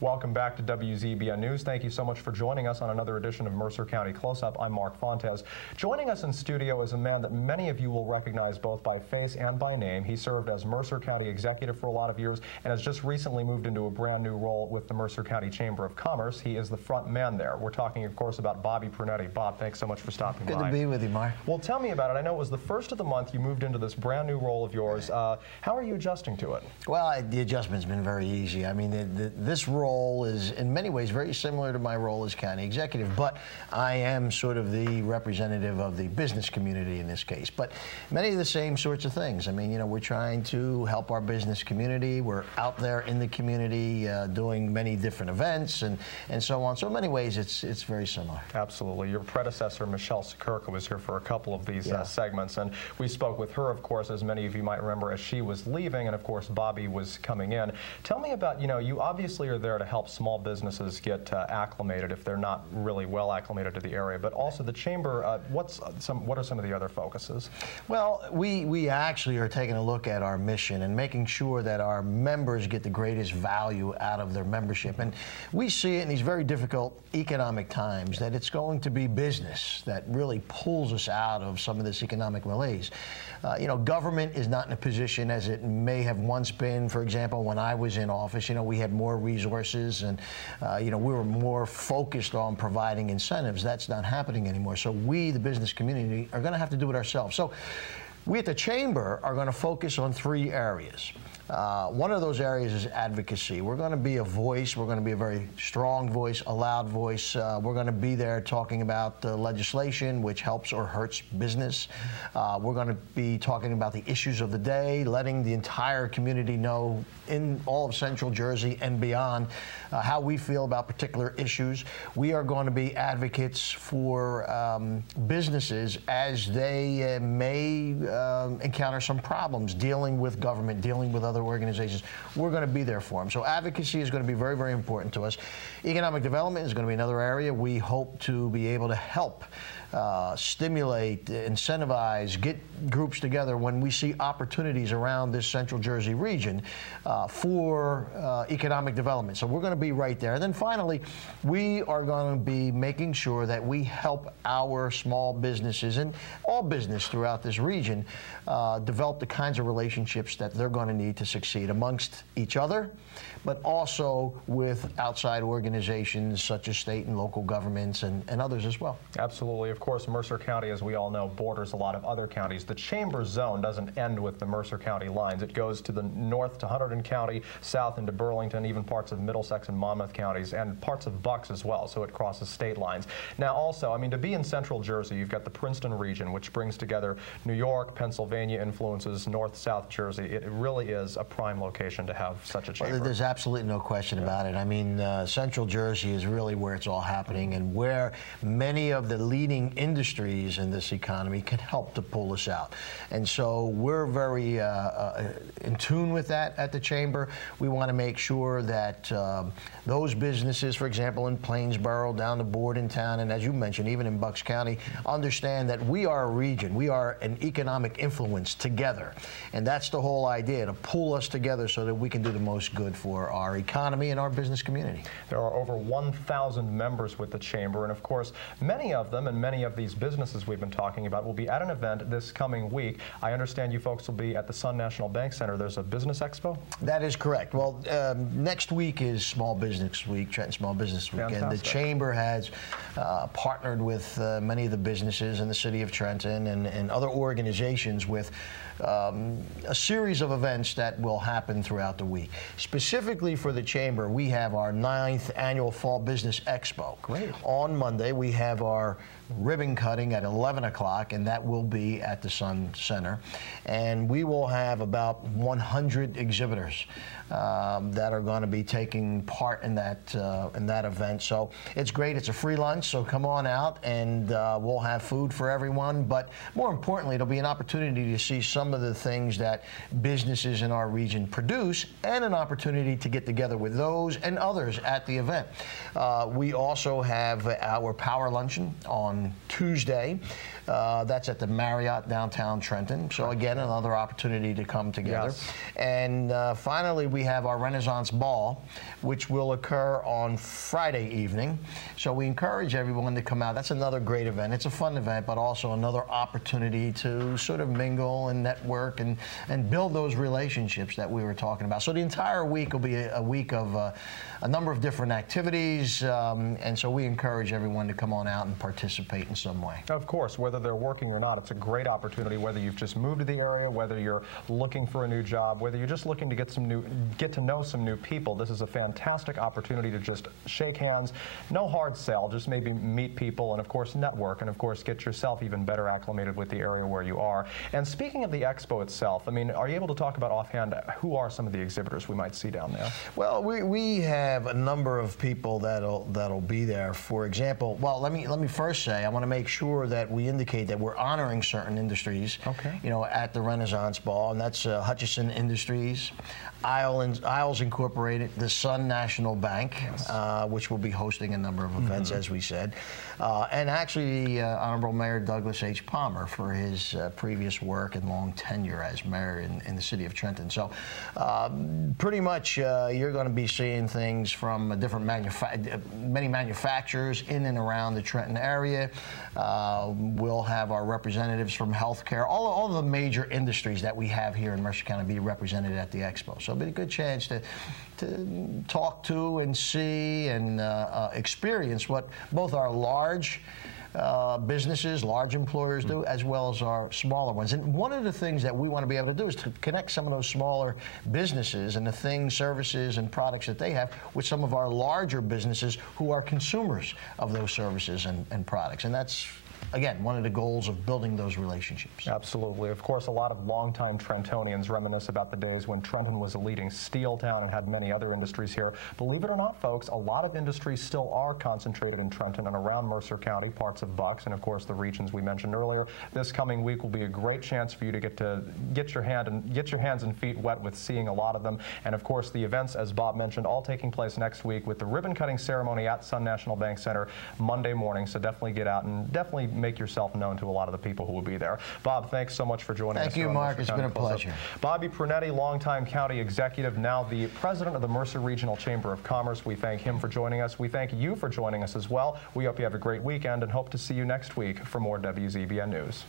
Welcome back to WZBN News. Thank you so much for joining us on another edition of Mercer County Close-Up. I'm Mark Fontes. Joining us in studio is a man that many of you will recognize both by face and by name. He served as Mercer County Executive for a lot of years and has just recently moved into a brand new role with the Mercer County Chamber of Commerce. He is the front man there. We're talking, of course, about Bobby Prunetti. Bob, thanks so much for stopping by. Good to be with you, Mark. Well, tell me about it. I know it was the first of the month you moved into this brand new role of yours. How are you adjusting to it? Well, the adjustment's been very easy. I mean, this role is in many ways very similar to my role as county executive, but I am sort of the representative of the business community in this case. But many of the same sorts of things. I mean, you know, we're trying to help our business community. We're out there in the community doing many different events and so on. So in many ways, it's very similar. Absolutely. Your predecessor, Michelle Sikirka, was here for a couple of these segments, and we spoke with her, of course, as many of you might remember, as she was leaving, and of course, Bobby was coming in. Tell me about, you know, you obviously are there to help small businesses get acclimated if they're not really well acclimated to the area, but also the chamber, what are some of the other focuses? Well, we actually are taking a look at our mission and making sure that our members get the greatest value out of their membership. And we see it in these very difficult economic times that it's going to be business that really pulls us out of some of this economic malaise. You know, government is not in a position as it may have once been. For example, when I was in office, you know, we had more resources and, you know, we were more focused on providing incentives. That's not happening anymore. So we, the business community, are going to have to do it ourselves. So we at the Chamber are going to focus on 3 areas. One of those areas is advocacy. We're going to be a voice. We're going to be a very strong voice, a loud voice. We're going to be there talking about legislation which helps or hurts business. We're going to be talking about the issues of the day, letting the entire community know in all of Central Jersey and beyond how we feel about particular issues. We are going to be advocates for businesses as they may encounter some problems dealing with government, dealing with other organizations. We're going to be there for them. So advocacy is going to be very, very important to us. Economic development is going to be another area. We hope to be able to help stimulate, incentivize, get groups together when we see opportunities around this Central Jersey region for economic development. So we're going to be right there. And then finally, we are going to be making sure that we help our small businesses and all business throughout this region develop the kinds of relationships that they're going to need to succeed amongst each other, but also with outside organizations such as state and local governments and others as well. Absolutely. Of course, Mercer County, as we all know, borders a lot of other counties. The Chamber zone doesn't end with the Mercer County lines. It goes to the north to Hunterdon County, south into Burlington, even parts of Middlesex and Monmouth counties, and parts of Bucks as well, so it crosses state lines. Now also, I mean, to be in Central Jersey, you've got the Princeton region, which brings together New York, Pennsylvania influences, north-south Jersey. It really is a prime location to have such a chamber. Well, there's absolutely no question about it. I mean, Central Jersey is really where it's all happening and where many of the leading industries in this economy can help to pull us out. And so we're very in tune with that at the Chamber. We want to make sure that those businesses, for example, in Plainsboro, down the Bordentown, and as you mentioned, even in Bucks County, understand that we are a region. We are an economic influence together. And that's the whole idea, to pull us together so that we can do the most good for our economy and our business community. There are over 1,000 members with the Chamber, and of course, many of them and many of these businesses we've been talking about will be at an event this coming week. I understand you folks will be at the Sun National Bank Center. There's a business expo? That is correct. Well, next week is Small Business Week, Trenton Small Business Week, and the Chamber has partnered with many of the businesses in the city of Trenton and other organizations with a series of events that will happen throughout the week. Specifically for the Chamber, we have our 9th annual Fall Business Expo. Great. On Monday, we have our ribbon cutting at 11 o'clock, and that will be at the Sun Center. And we will have about 100 exhibitors that are going to be taking part in that event. So it's great. It's a free lunch, so come on out, and we'll have food for everyone. But more importantly, it'll be an opportunity to see some of the things that businesses in our region produce, and an opportunity to get together with those and others at the event. We also have our Power Luncheon on Tuesday. That's at the Marriott downtown Trenton. So again, another opportunity to come together. Yes. And finally, we have our Renaissance Ball, which will occur on Friday evening. So we encourage everyone to come out. That's another great event. It's a fun event, but also another opportunity to sort of mingle and network and build those relationships that we were talking about. So the entire week will be a week of a number of different activities, and so we encourage everyone to come on out and participate in some way. Of course, whether they're working or not, it's a great opportunity, whether you've just moved to the area, whether you're looking for a new job, whether you're just looking to get to know some new people. This is a fantastic opportunity to just shake hands. No hard sell, just maybe meet people and, of course, network and, of course, get yourself even better acclimated with the area where you are. And speaking of the expo itself, I mean, are you able to talk about offhand who are some of the exhibitors we might see down there? Well, we have a number of people that'll be there. For example, well, let me first say I want to make sure that we indicate that we're honoring certain industries, okay, you know, at the Renaissance Ball, and that's Hutchison Industries, Isles Incorporated, the Sun National Bank, yes, which will be hosting a number of events, as we said, and actually Honorable Mayor Douglas H. Palmer for his previous work and long tenure as mayor in the city of Trenton. So pretty much you're going to be seeing things from different many manufacturers in and around the Trenton area. We'll have our representatives from healthcare, all of the major industries that we have here in Mercer County be represented at the expo. So it'll be a good chance to talk to and see and experience what both our large businesses, large employers do, as well as our smaller ones. And one of the things that we want to be able to do is to connect some of those smaller businesses and the things, services, and products that they have with some of our larger businesses who are consumers of those services and products. And that's, again, one of the goals of building those relationships. Absolutely. Of course, a lot of longtime Trentonians reminisce about the days when Trenton was a leading steel town and had many other industries here. Believe it or not, folks, a lot of industries still are concentrated in Trenton and around Mercer County, parts of Bucks, and of course the regions we mentioned earlier. This coming week will be a great chance for you to get your hands and feet wet with seeing a lot of them. And of course, the events, as Bob mentioned, all taking place next week with the ribbon cutting ceremony at Sun National Bank Center Monday morning. So definitely get out and definitely make yourself known to a lot of the people who will be there. Bob, thanks so much for joining us. Thank you, Mark. It's been a pleasure. Bobby Prunetti, longtime county executive, now the president of the Mercer Regional Chamber of Commerce. We thank him for joining us. We thank you for joining us as well. We hope you have a great weekend and hope to see you next week for more WZBN News.